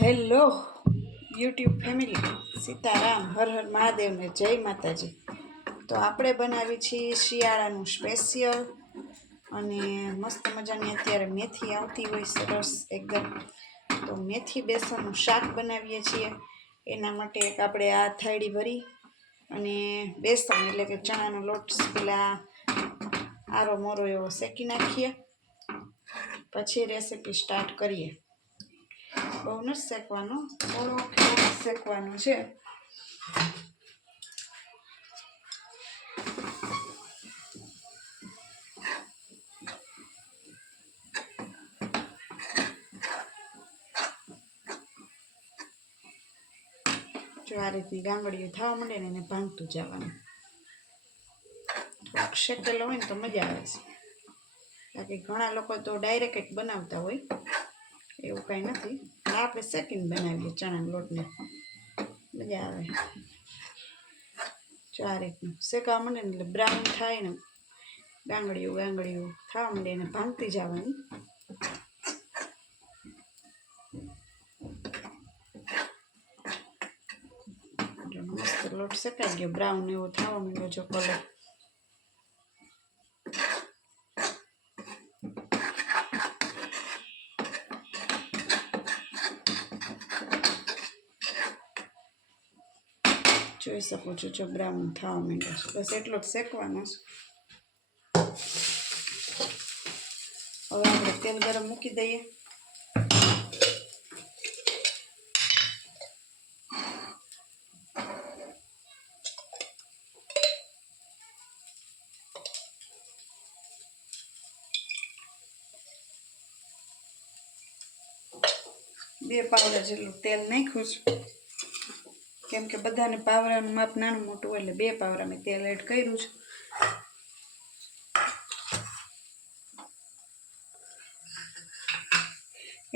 Hello YouTube family, Sitaram, Har Har Mahadev ને જય માતાજી. તો આપણે બનાવી છીએ શિયાળાનું સ્પેશિયલ અને મસ્ત મજાની અત્યારે મેથી આવતી હોય સરસ એકદમ. તો મેથી બેસનનું શાક બનાવીએ છીએ. એના માટે એક આપણે આ થાળી ભરી અને બેસન એટલે કે ચણાનો લોટ પેલા આરો મોરો એવો શેકી નાખીએ, પછી રેસીપી સ્ટાર્ટ કરીએ. બહુ નથી શેકવાનું, થોડોક શેકવાનું છે. જો આ રીતની ગાંગડીઓ થવા માંડે ને એને ભાંગતું જવાનું. થોડોક શેકેલો હોય ને તો મજા આવે છે. બાકી ઘણા લોકો તો ડાયરેક્ટ બનાવતા હોય, એવું કાંઈ નથી. આપણે શેકીને બનાવીએ ચણાના લોટને, મજા આવે. જો આ રીતનું શેકાવા માંડે ને એટલે બ્રાઉન થાય ને ગાંગડીઓ થવા માંડે એને ભાંગતી જવાની. મસ્ત લોટ શેકાઈ ગયો, બ્રાઉન એવો થવા માંડ્યો જો કલર. જોઈ શકો છો, જો બ્રાઉન થવા માંડ્યો છે. બસ એટલો જ શેકવાનો છે. હવે આપણે તેલ ગરમ મૂકી દઈએ. બે પાવડા જેટલું તેલ નાખ્યું છે, કેમ કે બધાને પાવડાનું માપ નાનું મોટું હોય એટલે 2 પાવડા મેં તેલ એડ કર્યું છે.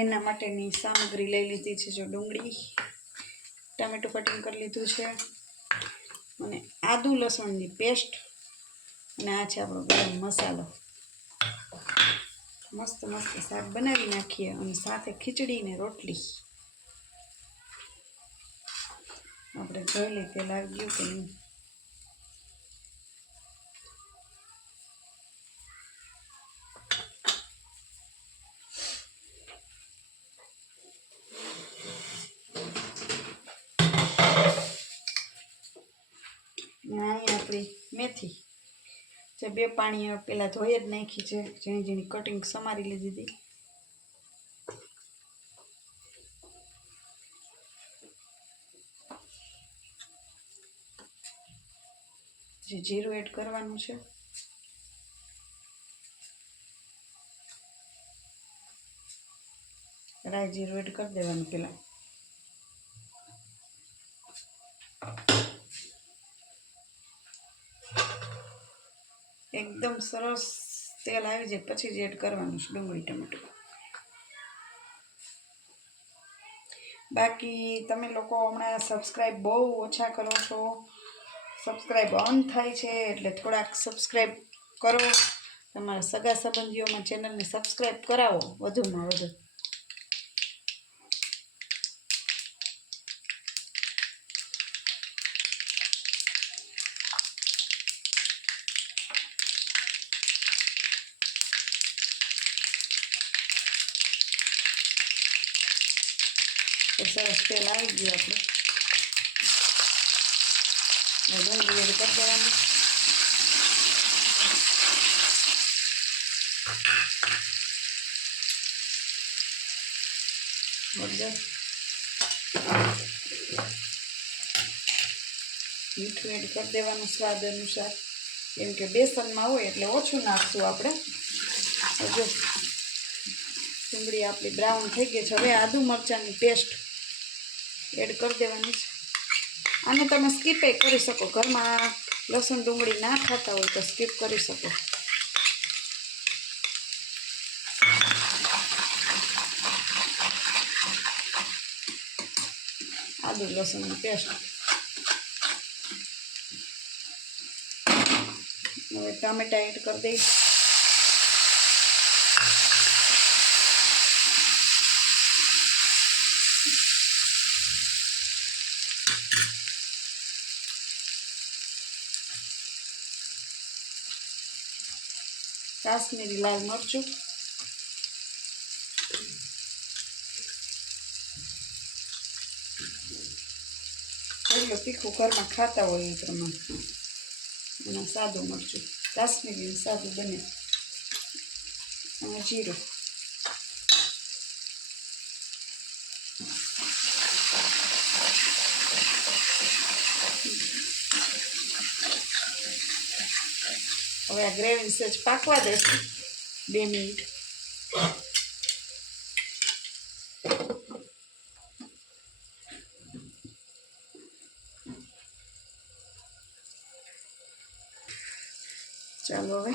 એના માટેની સામગ્રી લઈ લીધી છે, જો ડુંગળી, ટામેટું કટિંગ કરી લીધું છે, અને આદુ લસણની પેસ્ટ, અને આ છે આપણો ગરમ મસાલો. મસ્ત મસ્ત શાક બનાવી નાખીએ અને સાથે ખીચડી ને રોટલી. આપણે જોઈ લઈએ તેલ આવી ગયું કે નહીં. અહીં આપણી મેથી જે 2 પાણી પેલા ધોઈ જ નાખી છે, ઝીણી ઝીણી કટિંગ સમારી લીધી હતી. જે જીરું એડ કરવાનું છે. રાઈ જીરું એડ કરી દેવાનું પેલા. એકદમ સરસ તેલ આવી જાય પછી જ એડ કરવાનું છે ડુંગળી ટમેટું. બાકી તમે લોકો હમણાં સબસ્ક્રાઈબ બહુ ઓછા કરો છો. સબસ્ક્રાઈબ ઓન થાય છે એટલે થોડાક સબસ્ક્રાઈબ કરો. તમારા સગા સંબંધીઓમાં ચેનલને સબસ્ક્રાઈબ કરાવો વધુમાં વધુ. સરસ તેલ આવી ગયું આપણે. ડુંગળી એડ કરી દેવાની. હળદર, મીઠું એડ કરી દેવાનું સ્વાદ અનુસાર, કેમ કે બેસનમાં હોય એટલે ઓછું નાખશું આપણે. જો ડુંગળી આપણી બ્રાઉન થઈ ગઈ છે. હવે આદુ મરચાંની પેસ્ટ એડ કરી દેવાની છે. આને તમે સ્કીપે કરી શકો, ઘરમાં લસણ ડુંગળી ના ખાતા હોય તો સ્કીપ કરી શકો. આદુ લસણની પેસ્ટ. હવે ટામેટા એડ કરી દઈશ. કાશ્મીરી લાલ મરચું, એટલું તીખું ઘરમાં ખાતા હોય એ પ્રમાણે, અને સાદું મરચું, કાશ્મીરી સાદું બને, અને જીરું. હવે આ ગ્રેવી સહેજ પાકવા દેશું 2 મિનિટ. ચાલો હવે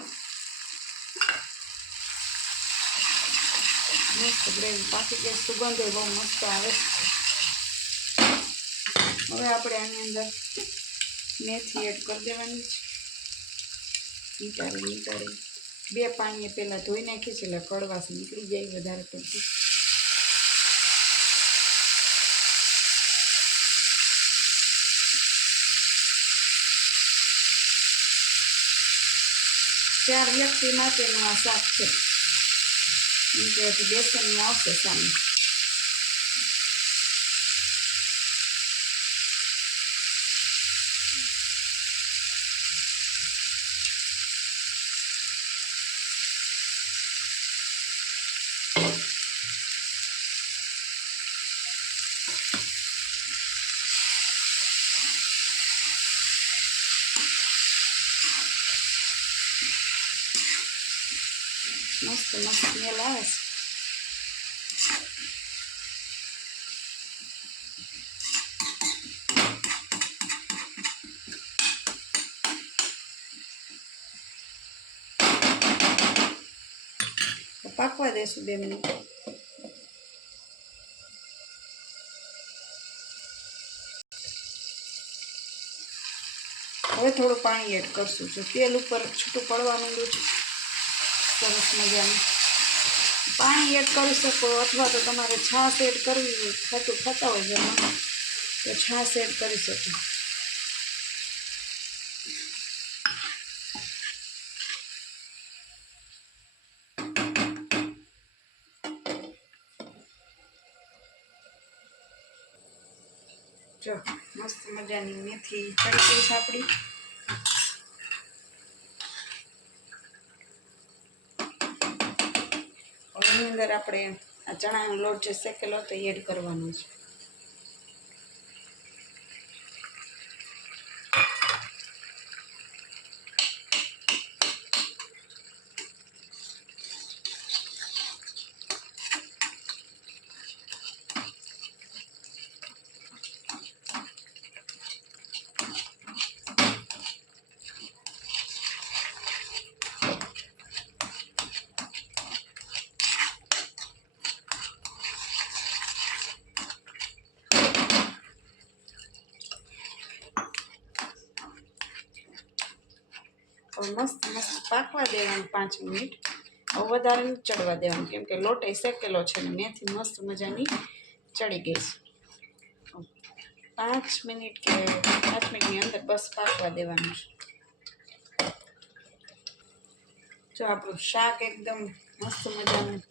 મસ્ત ગ્રેવી પાકી ગઈ, સુગંધ બહુ મસ્ત આવે. હવે આપણે આની અંદર મેથી એડ કરી દેવાની છે. નીતારી 2 પાણીએ પહેલાં ધોઈ નાખી છે, એટલે કડવાશ નીકળી જાય વધારે પડતી. ચાર વ્યક્તિ માટેનું આ શાક છે, કે હજી બેસનનું આવશે સામે. મસ્ત સ્મેલ આવે છે. પાકવા દેશું 2 મિનિટ. હવે થોડું પાણી એડ કરશું. જો તેલ ઉપર છૂટું પડવા માંડ્યું છે સરસ મજાનું, પાણી એડ કરી શકો, અથવા તો તમારે છાશ એડ કરવી હોય, ખાતું ખાતા હોય ઘરમાં તો છાશ એડ કરી શકો. જો મસ્ત મજાની મેથી ચડી ગઈ છે આપણી. એની અંદર આપણે આ ચણાનો લોટ જે શેકેલો તો એડ કરવાનો છે. મસ્ત પાકવા દેવાનું 5 મિનિટ. હવે વધારે નથી ચડવા દેવાનું, કેમ કે લોટ શેકેલો છે ને મેથી મસ્ત મજાની ચડી ગઈ છે. 5 મિનિટ કે 5 મિનિટની અંદર બસ પાકવા દેવાનું છે. જો આપણું શાક એકદમ મસ્ત મજાનું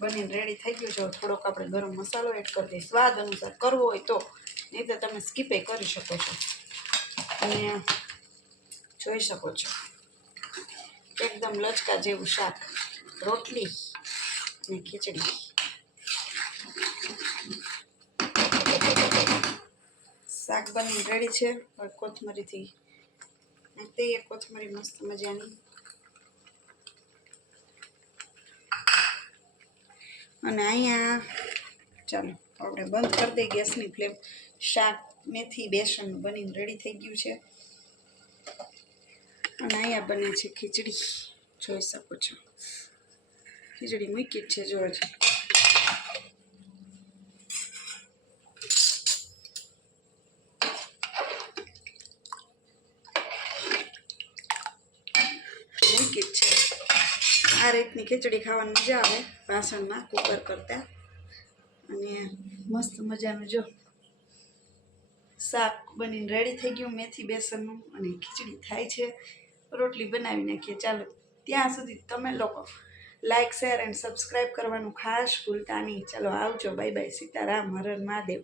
બનીને રેડી થઈ ગયું છે. થોડોક આપણે ગરમ મસાલો એડ કરી દઈએ, સ્વાદ અનુસાર કરવો હોય તો, નહીં તો તમે સ્કીપે કરી શકો છો. અને જોઈ શકો છો એકદમ લચકા જેવું શાક, રોટલી ને ખીચડી. શાક બની રેડી છે. હવે કોથમરીથી નાખી કોથમરી મસ્ત મજાની. અને અહીંયા ચાલો આપણે બંધ કરી દઈએ ગેસની ફ્લેમ. શાક મેથી બેસન બનીને રેડી થઈ ગયું છે. અને અહીંયા બને છે ખીચડી, જોઈ શકો છો. ખીચડી મૂકી જ છે, જોવો છો. મૂકી જ છે. આ રીતની ખીચડી ખાવાની મજા આવે વાસણમાં, કુકર કરતાં. અને મસ્ત મજાનું જો શાક બનીને રેડી થઈ ગયું મેથી બેસનનું, અને ખીચડી થાય છે. રોટલી બનાવી નાખીએ ચાલો. ત્યાં સુધી તમે લોકો લાઇક શેર એન્ડ સબસ્ક્રાઈબ કરવાનું ખાસ ભૂલતા નહીં. ચલો આવજો, બાય બાય, સીતારામ, હર હર મહાદેવ.